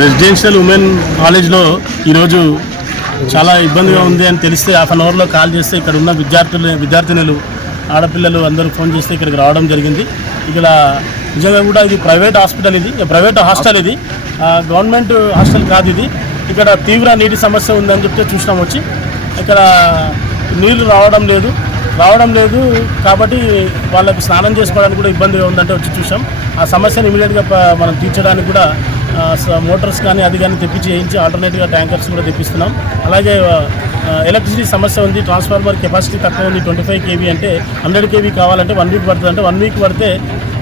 Residential women కాలేజ్లో ఈరోజు చాలా ఇబ్బందిగా ఉంది అని తెలిస్తే హాఫ్ అన్ అవర్లో కాల్ చేస్తే ఇక్కడ ఉన్న విద్యార్థులు విద్యార్థినులు ఆడపిల్లలు అందరూ ఫోన్ చేస్తే ఇక్కడికి రావడం జరిగింది. ఇక్కడ నిజంగా కూడా ఇది ప్రైవేట్ హాస్పిటల్ ఇది. ప్రైవేట్ హాస్టల్ ఇది. గవర్నమెంట్ హాస్టల్ కాదు ఇది. ఇక్కడ తీవ్ర నీటి సమస్య ఉందని చెప్తే చూసినాం వచ్చి. ఇక్కడ నీళ్ళు రావడం లేదు. రావడం లేదు కాబట్టి వాళ్ళకు స్నానం చేసుకోవడానికి కూడా ఇబ్బందిగా ఉందంటే వచ్చి చూసాం ఆ సమస్యను ఇమీడియట్గా మనం తీర్చడానికి కూడా మోటార్స్ కానీ అది కానీ తెప్పించి వేయించి ఆల్టర్నేట్గా ట్యాంకర్స్ కూడా తెప్పిస్తున్నాం. అలాగే ఎలక్ట్రిసిటీ సమస్య ఉంది ట్రాన్స్ఫార్మర్ కెపాసిటీ తక్కువ ఉంది ట్వంటీ ఫైవ్ కేవీ అంటే హండ్రెడ్ కేవీ కావాలంటే వన్ వీక్ పడుతుంది అంటే వన్ వీక్ పడితే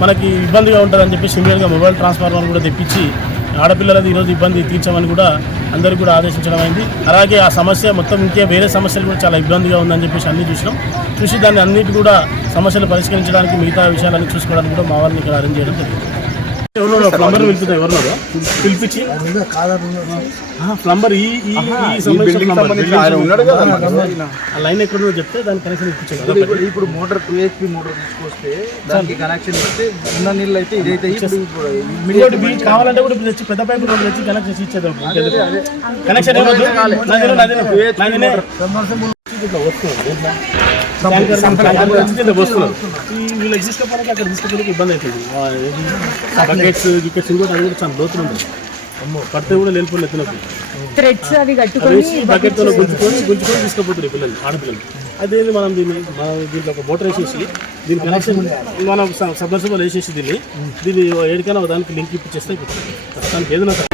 మనకి ఇబ్బందిగా ఉంటుందని చెప్పేసి ఇమీడియట్గా మొబైల్ ట్రాన్స్ఫార్మర్ కూడా తెప్పించి ఆడపిల్లలది ఈరోజు ఇబ్బంది తీర్చామని కూడా అందరికీ కూడా ఆదేశించడం అయింది. అలాగే ఆ సమస్య మొత్తం ఇంకే వేరే సమస్యలు కూడా చాలా ఇబ్బందిగా ఉందని చెప్పేసి అన్ని చూసినాం. చూసి దాన్ని అన్నిటి కూడా సమస్యలు పరిష్కరించడానికి మిగతా విషయాలన్నీ చూసుకోవడానికి కూడా మా వారిని ఇక్కడ అరేంజ్ చేయడం జరిగింది. ఎవరు ప్లంబర్ పిలుపుతా ఎవరున్నారో పిలిపించి. ప్లంబర్ ఈ ఈ. ఆ లైన్ ఎక్కడుందో చెప్తే దాని కనెక్షన్ ఇప్పించాను ఇప్పుడు మోటార్ టూ హెచ్పి మోటార్ తీసుకొస్తే దానికి కనెక్షన్ ఇస్తే ఉన్న నీళ్ళు అయితే ఇదైతే ఇంకోటి మీకు కావాలంటే కూడా తెచ్చి పెద్ద పైపు తెచ్చి కనెక్షన్ నదిలో నదినే ఇట్లా వస్తుంది. వస్తున్నారు. అక్కడ ఇబ్బంది అవుతుంది. బకెట్స్ గికెట్స్ ఇంకోటి అది కూడా చాలా లోతులు ఉంటుంది. అమ్మో పడితే కూడా ఎత్తునప్పుడు. థ్రెడ్స్ అవి అవి కట్టుకొని బకెట్తో గుంజుకొని గుంజుకొని తీసుకుపోతారు ఈ పిల్లలు ఆడపిల్లలు అదేంది మనం దీన్ని మనం దీంట్లో ఒక మోటార్ వేసేసి దీని కనెక్షన్ మనం సబ్మర్సిబుల్ వేసేసి దీన్ని దీన్ని ఏడికైనా ఒక దానికి లింక్ ఇప్పించేస్తే. ప్రస్తుతానికి ఏదైనా